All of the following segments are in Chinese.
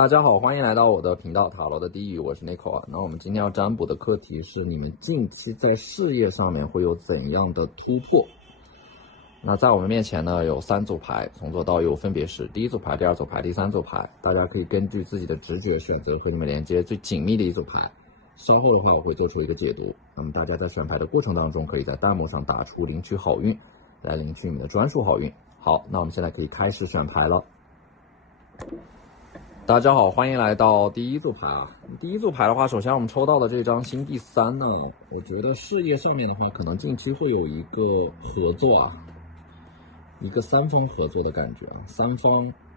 大家好，欢迎来到我的频道塔罗的低语，我是 Nico 啊。那我们今天要占卜的课题是你们近期在事业上面会有怎样的突破？那在我们面前呢有3组牌，从左到右分别是第1组牌、第2组牌、第3组牌，大家可以根据自己的直觉选择和你们连接最紧密的一组牌。稍后的话我会做出一个解读，那么大家在选牌的过程当中可以在弹幕上打出领取好运，来领取你们的专属好运。好，那我们现在可以开始选牌了。大家好，欢迎来到第1组牌啊。第1组牌的话，首先我们抽到的这张星币3呢，我觉得事业上面的话，可能近期会有一个合作啊，一个3方合作的感觉啊，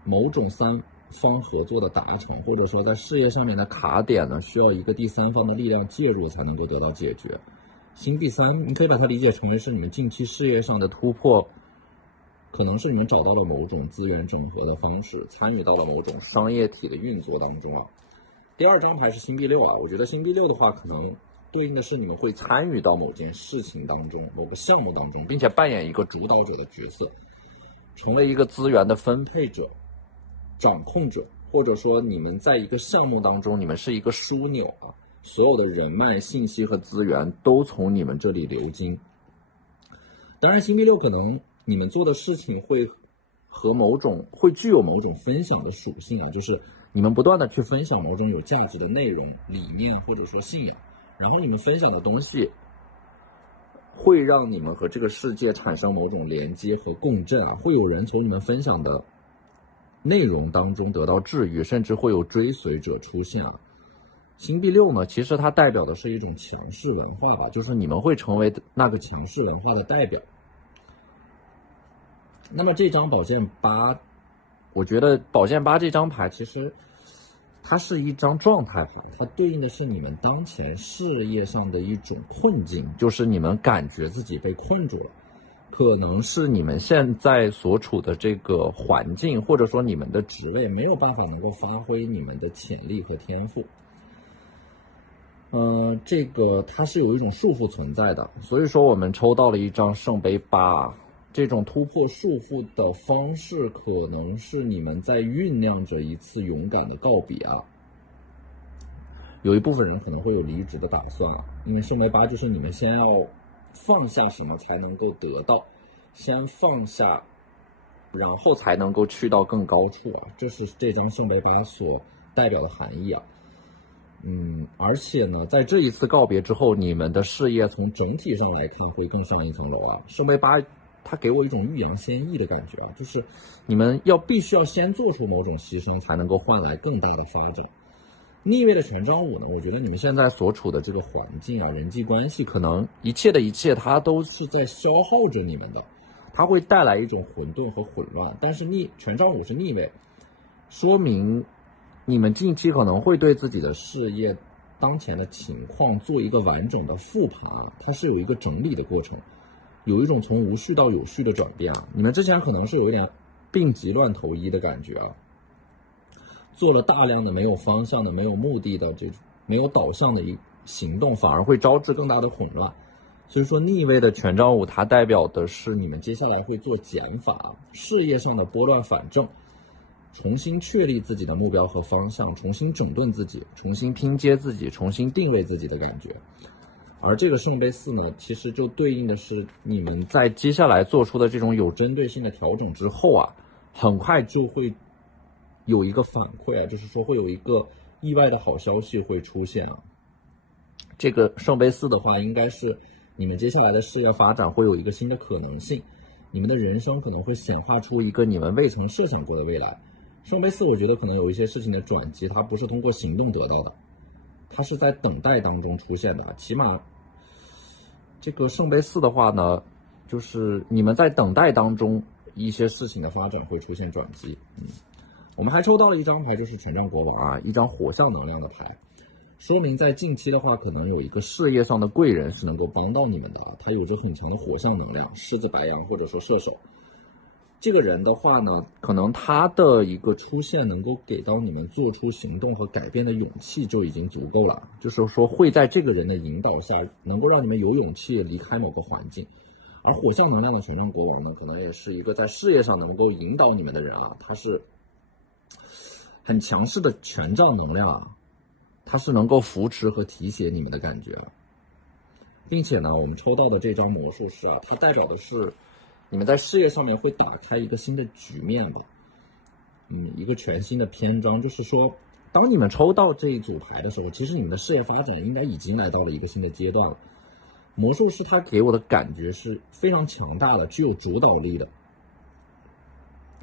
某种3方合作的达成，或者说在事业上面的卡点呢，需要一个第3方的力量介入才能够得到解决。星币3，你可以把它理解成为是你们近期事业上的突破。可能是你们找到了某种资源整合的方式，参与到了某种商业体的运作当中啊。第2张牌是星币6啊，我觉得星币6的话，可能对应的是你们会参与到某件事情当中、某个项目当中，并且扮演一个主导者的角色，成为一个资源的分配者、掌控者，或者说你们在一个项目当中，你们是一个枢纽啊，所有的人脉、信息和资源都从你们这里流经。当然，星币6可能你们做的事情会具有某种分享的属性啊，就是你们不断的去分享某种有价值的内容、理念或者说信仰，然后你们分享的东西会让你们和这个世界产生某种连接和共振啊，会有人从你们分享的内容当中得到治愈，甚至会有追随者出现啊。星币6呢，其实它代表的是一种强势文化吧，就是你们会成为那个强势文化的代表。那么这张宝剑8，我觉得宝剑8这张牌其实它是一张状态牌，它对应的是你们当前事业上的一种困境，就是你们感觉自己被困住了，可能是你们现在所处的这个环境，或者说你们的职位没有办法能够发挥你们的潜力和天赋。这个它是有一种束缚存在的，所以说我们抽到了一张圣杯8。这种突破束缚的方式，可能是你们在酝酿着一次勇敢的告别啊。有一部分人可能会有离职的打算啊，因为圣杯8就是你们先要放下什么才能够得到，先放下，然后才能够去到更高处啊。这是这张圣杯8所代表的含义啊。而且呢，在这一次告别之后，你们的事业从整体上来看会更上一层楼啊。圣杯8。它给我一种欲扬先抑的感觉啊，就是你们必须要先做出某种牺牲，才能够换来更大的发展。逆位的权杖5呢，我觉得你们现在所处的这个环境啊，人际关系，可能一切的一切，它都是在消耗着你们的，它会带来一种混沌和混乱。但是权杖5是逆位，说明你们近期可能会对自己的事业当前的情况做一个完整的复盘，它是有一个整理的过程。有一种从无序到有序的转变啊！你们之前可能是有点病急乱投医的感觉啊，做了大量的没有方向的、没有目的的、没有导向的行动，反而会招致更大的混乱。所以说，逆位的权杖5，它代表的是你们接下来会做减法，事业上的拨乱反正，重新确立自己的目标和方向，重新整顿自己，重新拼接自己，重新定位自己的感觉。而这个圣杯4呢，其实就对应的是你们在接下来做出的这种有针对性的调整之后啊，很快就会有一个反馈啊，就是说会有一个意外的好消息会出现啊。这个圣杯4的话，应该是你们接下来的事业发展会有一个新的可能性，你们的人生可能会显化出一个你们未曾设想过的未来。圣杯4我觉得可能有一些事情的转机，它不是通过行动得到的，它是在等待当中出现的，起码这个圣杯4的话呢，就是你们在等待当中一些事情的发展会出现转机。我们还抽到了一张牌，就是权杖国王啊，一张火象能量的牌，说明在近期的话，可能有一个事业上的贵人是能够帮到你们的，他有着很强的火象能量，狮子、白羊或者说射手。这个人的话呢，可能他的一个出现能够给到你们做出行动和改变的勇气就已经足够了，就是说会在这个人的引导下，能够让你们有勇气离开某个环境。而火象能量的权杖国王呢，可能也是一个在事业上能够引导你们的人啊，他是很强势的权杖能量啊，它是能够扶持和提携你们的感觉，并且呢，我们抽到的这张魔术师啊，它代表的是你们在事业上面会打开一个新的局面吧，一个全新的篇章。就是说，当你们抽到这一组牌的时候，其实你们的事业发展应该已经来到了一个新的阶段了。魔术师他给我的感觉是非常强大的，具有主导力的。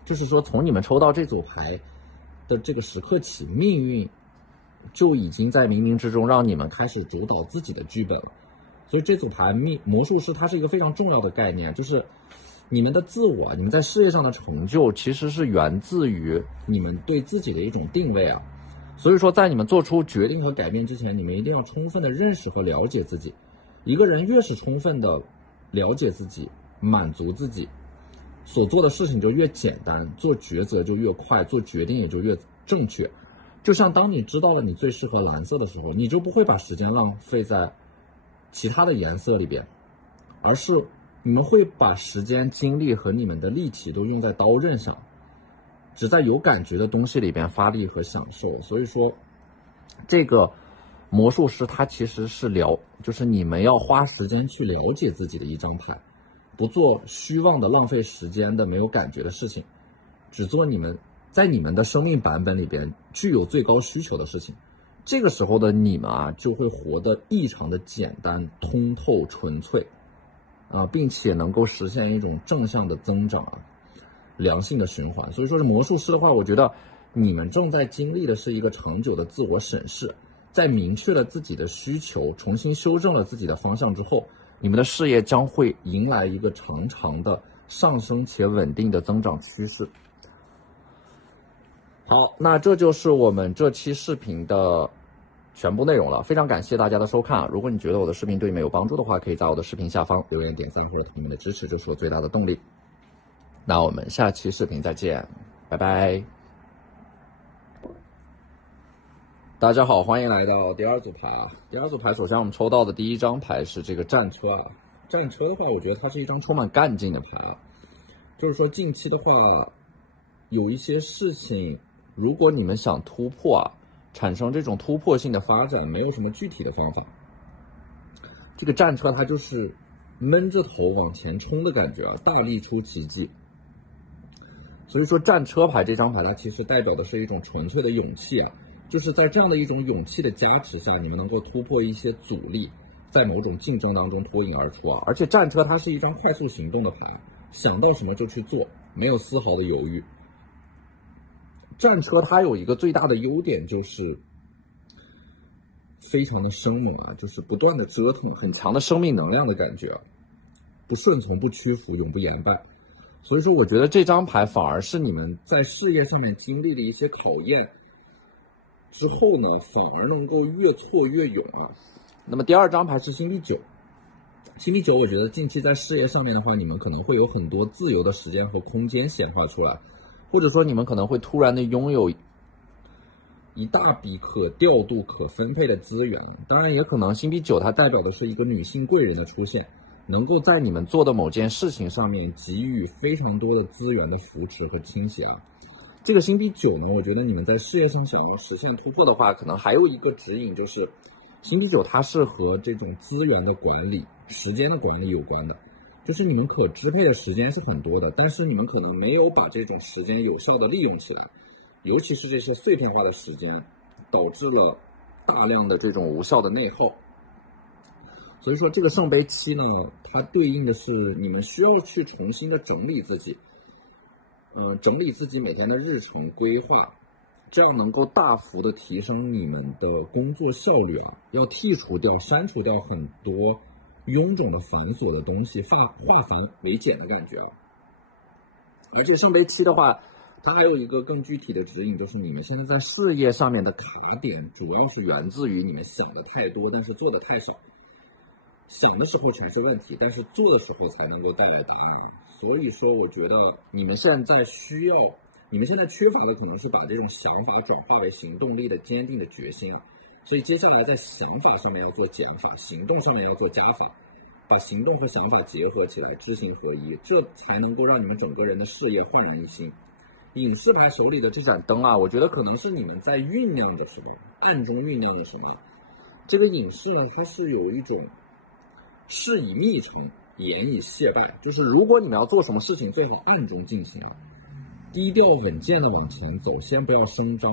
就是说，从你们抽到这组牌的这个时刻起，命运就已经在冥冥之中让你们开始主导自己的剧本了。所以这组牌魔术师它是一个非常重要的概念，就是你们的自我，你们在事业上的成就其实是源自于你们对自己的一种定位啊。所以说，在你们做出决定和改变之前，你们一定要充分的认识和了解自己。一个人越是充分的了解自己，满足自己，所做的事情就越简单，做抉择就越快，做决定也就越正确。就像当你知道了你最适合蓝色的时候，你就不会把时间浪费在其他的颜色里边，而是你们会把时间、精力和你们的力气都用在刀刃上，只在有感觉的东西里边发力和享受。所以说，这个魔术师他其实是就是你们要花时间去了解自己的一张牌，不做虚妄的浪费时间的没有感觉的事情，只做在你们的生命版本里边具有最高需求的事情。这个时候的你们啊，就会活得异常的简单、通透、纯粹并且能够实现一种正向的增长良性的循环。所以说是魔术师的话，我觉得你们正在经历的是一个长久的自我审视，在明确了自己的需求，重新修正了自己的方向之后，你们的事业将会迎来一个长长的上升且稳定的增长趋势。好，那这就是我们这期视频的全部内容了，非常感谢大家的收看。如果你觉得我的视频对你们有帮助的话，可以在我的视频下方留言点赞和你们的支持，就是我最大的动力。那我们下期视频再见，拜拜。大家好，欢迎来到第二组牌啊。第二组牌，首先我们抽到的第一张牌是这个战车啊。战车的话，我觉得它是一张充满干劲的牌啊。就是说近期的话，有一些事情，如果你们想突破产生这种突破性的发展，没有什么具体的方法。这个战车它就是闷着头往前冲的感觉大力出奇迹。所以说战车牌这张牌，它其实代表的是一种纯粹的勇气就是在这样的一种勇气的加持下，你们能够突破一些阻力，在某种竞争当中脱颖而出而且战车它是一张快速行动的牌，想到什么就去做，没有丝毫的犹豫。战车它有一个最大的优点，就是非常的生猛就是不断的折腾，很强的生命能量的感觉不顺从、不屈服、永不言败。所以说我觉得这张牌反而是你们在事业上面经历的一些考验之后呢，反而能够越挫越勇那么第二张牌是星币9，星币9我觉得近期在事业上面的话，你们可能会有很多自由的时间和空间显化出来，或者说你们可能会突然的拥有一大笔可调度、可分配的资源。当然也可能星币9它代表的是一个女性贵人的出现，能够在你们做的某件事情上面给予非常多的资源的扶持和倾斜这个星币9呢，我觉得你们在事业上想要实现突破的话，可能还有一个指引，就是星币9它是和这种资源的管理、时间的管理有关的。就是你们可支配的时间是很多的，但是你们可能没有把这种时间有效的利用起来，尤其是这些碎片化的时间，导致了大量的这种无效的内耗。所以说这个圣杯7呢，它对应的是你们需要去重新的整理自己，整理自己每天的日程规划，这样能够大幅的提升你们的工作效率要剔除掉、删除掉很多臃肿的繁琐的东西，化繁为简的感觉而且圣杯7的话，它还有一个更具体的指引，就是你们现在在事业上面的卡点，主要是源自于你们想的太多，但是做的太少。想的时候才是问题，但是做的时候才能够带来答案。所以说我觉得你们现在缺乏的可能是把这种想法转化为行动力的坚定的决心所以接下来在想法上面要做减法，行动上面要做加法，把行动和想法结合起来，知行合一，这才能够让你们整个人的事业焕然一新。隐士牌手里的这盏灯啊，我觉得可能是你们在酝酿着什么，暗中酝酿着什么。这个隐士呢，它是有一种事以密成，言以谢败，就是如果你们要做什么事情，最好暗中进行，低调稳健的往前走，先不要声张，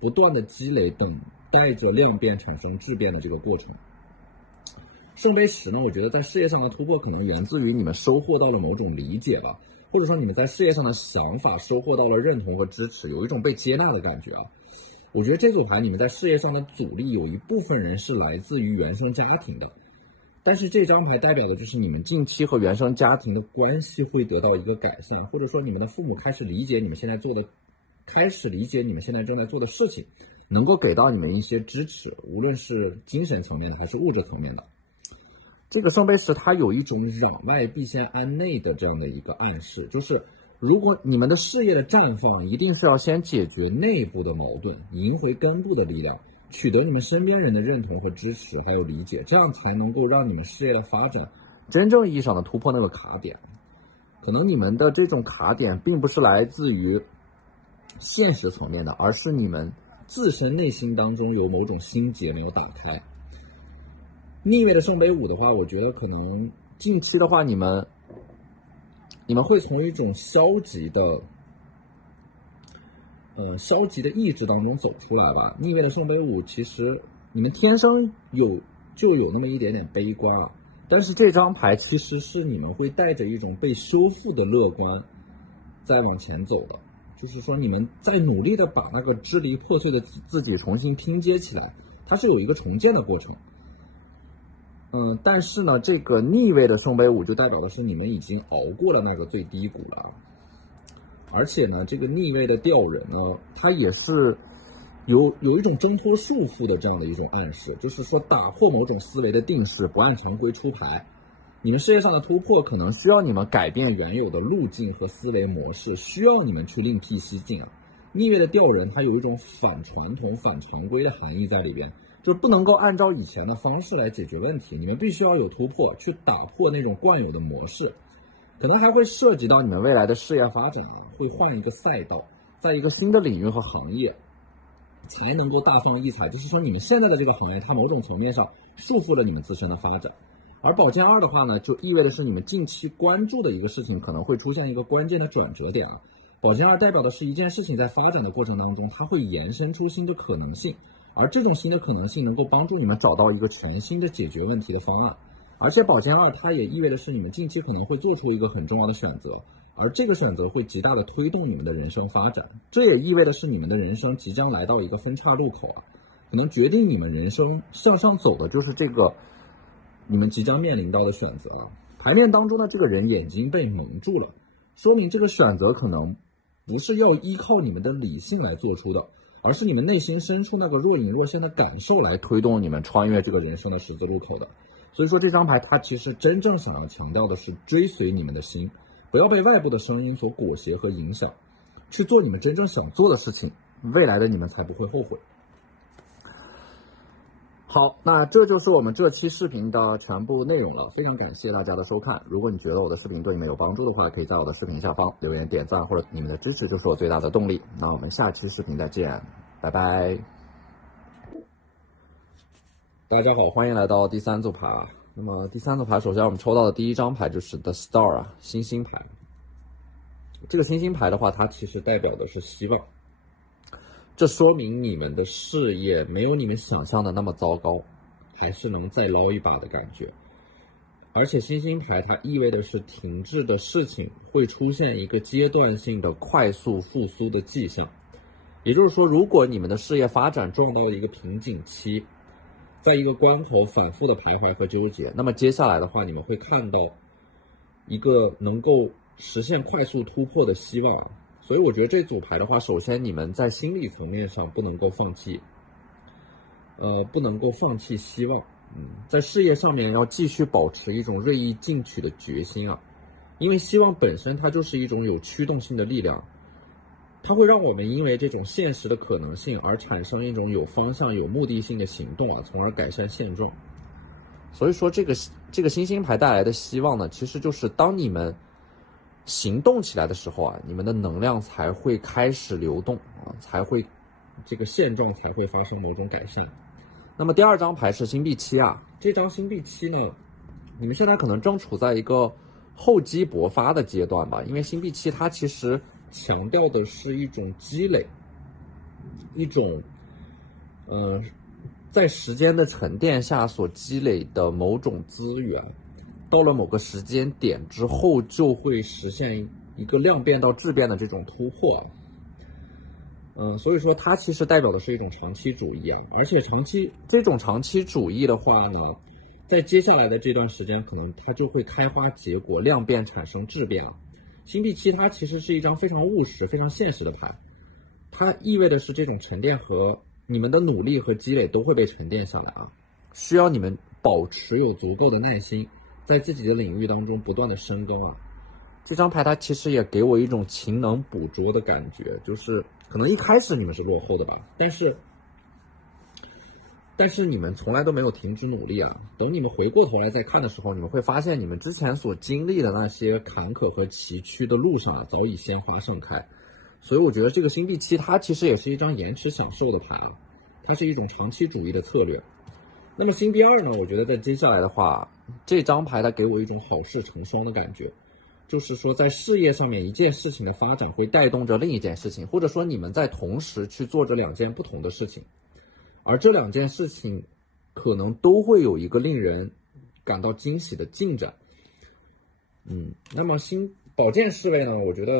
不断的积累，等待着量变产生质变的这个过程。圣杯10呢，我觉得在事业上的突破可能源自于你们收获到了某种理解吧，或者说你们在事业上的想法收获到了认同和支持，有一种被接纳的感觉啊。我觉得这组牌你们在事业上的阻力有一部分人是来自于原生家庭的，但是这张牌代表的就是你们近期和原生家庭的关系会得到一个改善，或者说你们的父母开始理解你们现在正在做的事情，能够给到你们一些支持，无论是精神层面的还是物质层面的。这个圣杯10它有一种攘外必先安内的这样的一个暗示，就是如果你们的事业的绽放，一定是要先解决内部的矛盾，赢回根部的力量，取得你们身边人的认同和支持还有理解，这样才能够让你们事业的发展真正意义上的突破那个卡点。可能你们的这种卡点并不是来自于现实层面的，而是你们自身内心当中有某种心结没有打开。逆位的圣杯5的话，我觉得可能近期的话，你们会从一种消极的意志当中走出来吧。逆位的圣杯5，其实你们天生就有那么一点点悲观啊，但是这张牌其实是你们会带着一种被修复的乐观再往前走的，就是说你们在努力的把那个支离破碎的自己重新拼接起来，它是有一个重建的过程。但是呢，这个逆位的圣杯5就代表的是你们已经熬过了那个最低谷了，而且呢，这个逆位的吊人呢，它也是有一种挣脱束缚的这样的一种暗示，就是说打破某种思维的定式，不按常规出牌。你们事业上的突破可能需要你们改变原有的路径和思维模式，需要你们去另辟蹊径啊。逆位的吊人，它有一种反传统、反常规的含义在里边。就是不能够按照以前的方式来解决问题，你们必须要有突破，去打破那种惯有的模式，可能还会涉及到你们未来的事业发展会换一个赛道，在一个新的领域和行业才能够大放异彩，就是说你们现在的这个行业它某种层面上束缚了你们自身的发展。而宝剑2的话呢，就意味着是你们近期关注的一个事情可能会出现一个关键的转折点啊。宝剑2代表的是一件事情在发展的过程当中，它会延伸出新的可能性，而这种新的可能性能够帮助你们找到一个全新的解决问题的方案。而且宝剑2它也意味着是你们近期可能会做出一个很重要的选择，而这个选择会极大的推动你们的人生发展。这也意味着是你们的人生即将来到一个分岔路口啊，可能决定你们人生向上走的就是这个你们即将面临到的选择啊。牌面当中的这个人眼睛被蒙住了，说明这个选择可能不是要依靠你们的理性来做出的，而是你们内心深处那个若隐若现的感受来推动你们穿越这个人生的十字路口的。所以说这张牌它其实真正想要强调的是追随你们的心，不要被外部的声音所裹挟和影响，去做你们真正想做的事情，未来的你们才不会后悔。好，那这就是我们这期视频的全部内容了，非常感谢大家的收看。如果你觉得我的视频对你们有帮助的话，可以在我的视频下方留言点赞，或者你们的支持就是我最大的动力。那我们下期视频再见，拜拜。大家好，欢迎来到第3组牌。那么第3组牌，首先我们抽到的第一张牌就是 The Star 啊，星星牌。这个星星牌的话，它其实代表的是希望。这说明你们的事业没有你们想象的那么糟糕，还是能再捞一把的感觉。而且星星牌它意味的是停滞的事情会出现一个阶段性的快速复苏的迹象。也就是说，如果你们的事业发展撞到了一个瓶颈期，在一个关口反复的徘徊和纠结，那么接下来的话，你们会看到一个能够实现快速突破的希望。所以我觉得这组牌的话，首先你们在心理层面上不能够放弃希望，在事业上面要继续保持一种锐意进取的决心啊，因为希望本身它就是一种有驱动性的力量，它会让我们因为这种现实的可能性而产生一种有方向、有目的性的行动啊，从而改善现状。所以说这个星星牌带来的希望呢，其实就是当你们行动起来的时候啊，你们的能量才会开始流动啊，才会这个现状才会发生某种改善。那么第二张牌是星币七啊，这张星币七呢，你们现在可能正处在一个厚积薄发的阶段吧，因为星币七它其实强调的是一种积累，一种在时间的沉淀下所积累的某种资源，到了某个时间点之后，就会实现一个量变到质变的这种突破。所以说它其实代表的是一种长期主义啊，而且这种长期主义的话呢，在接下来的这段时间，可能它就会开花结果，量变产生质变了。星币七它其实是一张非常务实、非常现实的牌，它意味的是这种沉淀和你们的努力和积累都会被沉淀下来啊，需要你们保持有足够的耐心，在自己的领域当中不断的深耕啊。这张牌它其实也给我一种勤能补拙的感觉，就是可能一开始你们是落后的吧，但是你们从来都没有停止努力啊。等你们回过头来再看的时候，你们会发现你们之前所经历的那些坎坷和崎岖的路上啊，早已鲜花盛开。所以我觉得这个星币七它其实也是一张延迟享受的牌啊，它是一种长期主义的策略。那么星币二呢，我觉得在接下来的话，这张牌它给我一种好事成双的感觉。就是说在事业上面一件事情的发展会带动着另一件事情，或者说你们在同时去做着两件不同的事情，而这两件事情可能都会有一个令人感到惊喜的进展。那么宝剑侍卫呢，我觉得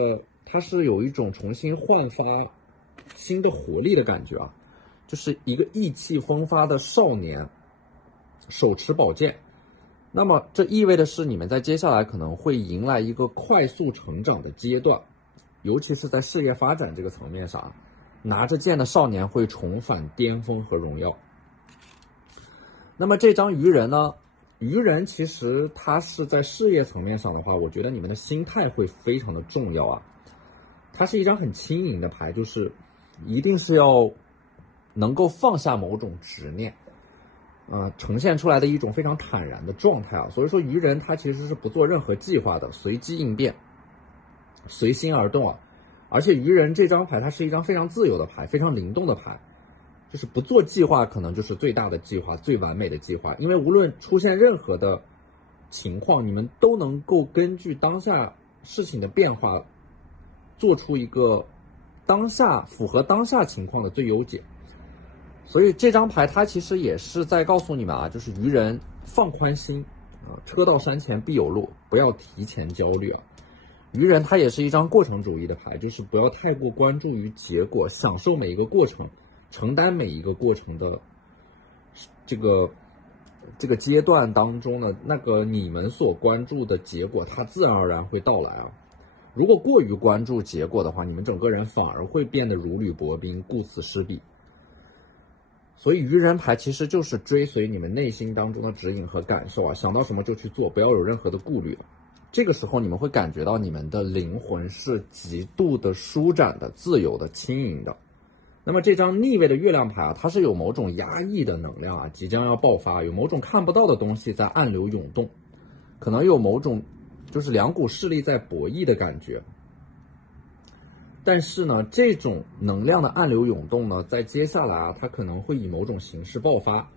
它是有一种重新焕发新的活力的感觉啊，就是一个意气风发的少年手持宝剑。那么这意味的是你们在接下来可能会迎来一个快速成长的阶段，尤其是在事业发展这个层面上，拿着剑的少年会重返巅峰和荣耀。那么这张愚人呢，愚人其实他是在事业层面上的话，我觉得你们的心态会非常的重要啊。它是一张很轻盈的牌，就是一定是要能够放下某种执念，呈现出来的一种非常坦然的状态啊。所以说愚人他其实是不做任何计划的，随机应变，随心而动啊。而且愚人这张牌它是一张非常自由的牌，非常灵动的牌，就是不做计划可能就是最大的计划，最完美的计划。因为无论出现任何的情况，你们都能够根据当下事情的变化，做出一个符合当下情况的最优解。所以这张牌它其实也是在告诉你们啊，就是愚人放宽心啊，车到山前必有路，不要提前焦虑啊。愚人它也是一张过程主义的牌，就是不要太过关注于结果，享受每一个过程，承担每一个过程的这个阶段当中呢，那个你们所关注的结果，它自然而然会到来啊。如果过于关注结果的话，你们整个人反而会变得如履薄冰，顾此失彼。所以愚人牌其实就是追随你们内心当中的指引和感受啊，想到什么就去做，不要有任何的顾虑。这个时候你们会感觉到你们的灵魂是极度的舒展的、自由的、轻盈的。那么这张逆位的月亮牌啊，它是有某种压抑的能量啊，即将要爆发，有某种看不到的东西在暗流涌动，可能有某种就是两股势力在博弈的感觉。但是呢，这种能量的暗流涌动呢，在接下来啊，它可能会以某种形式爆发。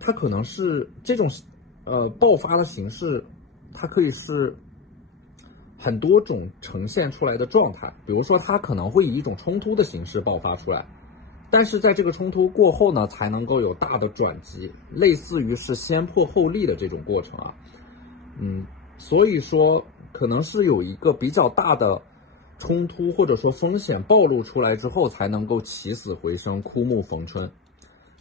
它可能是这种爆发的形式，它可以是很多种呈现出来的状态。比如说，它可能会以一种冲突的形式爆发出来，但是在这个冲突过后呢，才能够有大的转机，类似于是先破后立的这种过程啊。所以说可能是有一个比较大的冲突或者说风险暴露出来之后，才能够起死回生，枯木逢春。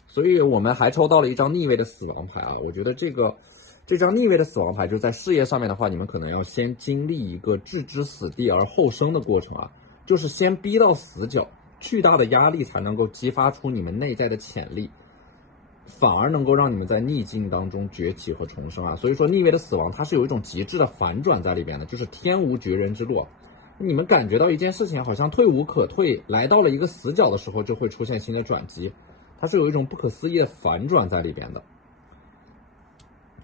所以我们还抽到了一张逆位的死亡牌啊，我觉得这张逆位的死亡牌就在事业上面的话，你们可能要先经历一个置之死地而后生的过程啊，就是先逼到死角，巨大的压力才能够激发出你们内在的潜力，反而能够让你们在逆境当中崛起和重生啊。所以说逆位的死亡它是有一种极致的反转在里边的，就是天无绝人之路。你们感觉到一件事情好像退无可退，来到了一个死角的时候，就会出现新的转机，它是有一种不可思议的反转在里边的。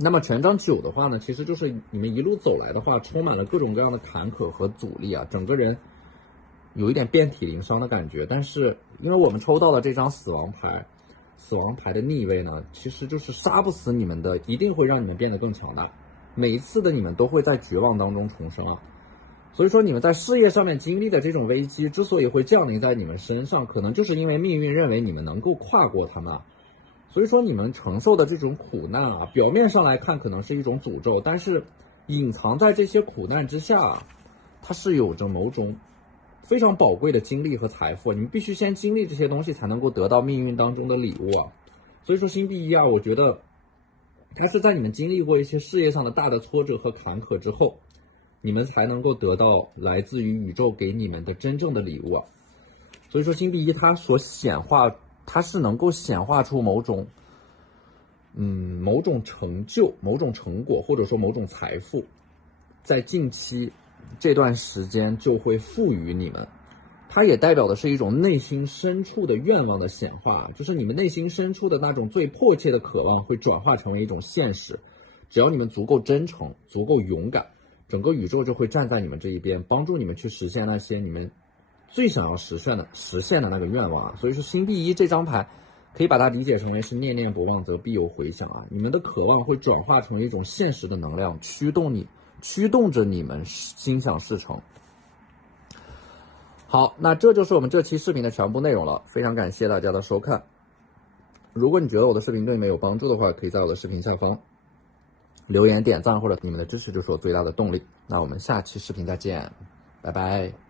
那么权杖9的话呢，其实就是你们一路走来的话，充满了各种各样的坎坷和阻力啊，整个人有一点遍体鳞伤的感觉。但是因为我们抽到了这张死亡牌，死亡牌的逆位呢，其实就是杀不死你们的，一定会让你们变得更强大。每一次的你们都会在绝望当中重生啊。所以说你们在事业上面经历的这种危机之所以会降临在你们身上，可能就是因为命运认为你们能够跨过它们。所以说你们承受的这种苦难啊，表面上来看可能是一种诅咒，但是隐藏在这些苦难之下，它是有着某种非常宝贵的经历和财富。你们必须先经历这些东西，才能够得到命运当中的礼物啊。所以说星币1啊，我觉得它是在你们经历过一些事业上的大的挫折和坎坷之后，你们才能够得到来自于宇宙给你们的真正的礼物啊。所以说星币1它所显化，它是能够显化出某种成就、某种成果，或者说某种财富，在近期这段时间就会赋予你们。它也代表的是一种内心深处的愿望的显化，就是你们内心深处的那种最迫切的渴望会转化成为一种现实。只要你们足够真诚、足够勇敢，整个宇宙就会站在你们这一边，帮助你们去实现那些你们最想要实现的那个愿望啊。所以说星币1这张牌可以把它理解成为是念念不忘则必有回响啊。你们的渴望会转化成为一种现实的能量，驱动着你们心想事成。好，那这就是我们这期视频的全部内容了，非常感谢大家的收看。如果你觉得我的视频对你们有帮助的话，可以在我的视频下方留言点赞，或者你们的支持就是我最大的动力。那我们下期视频再见，拜拜。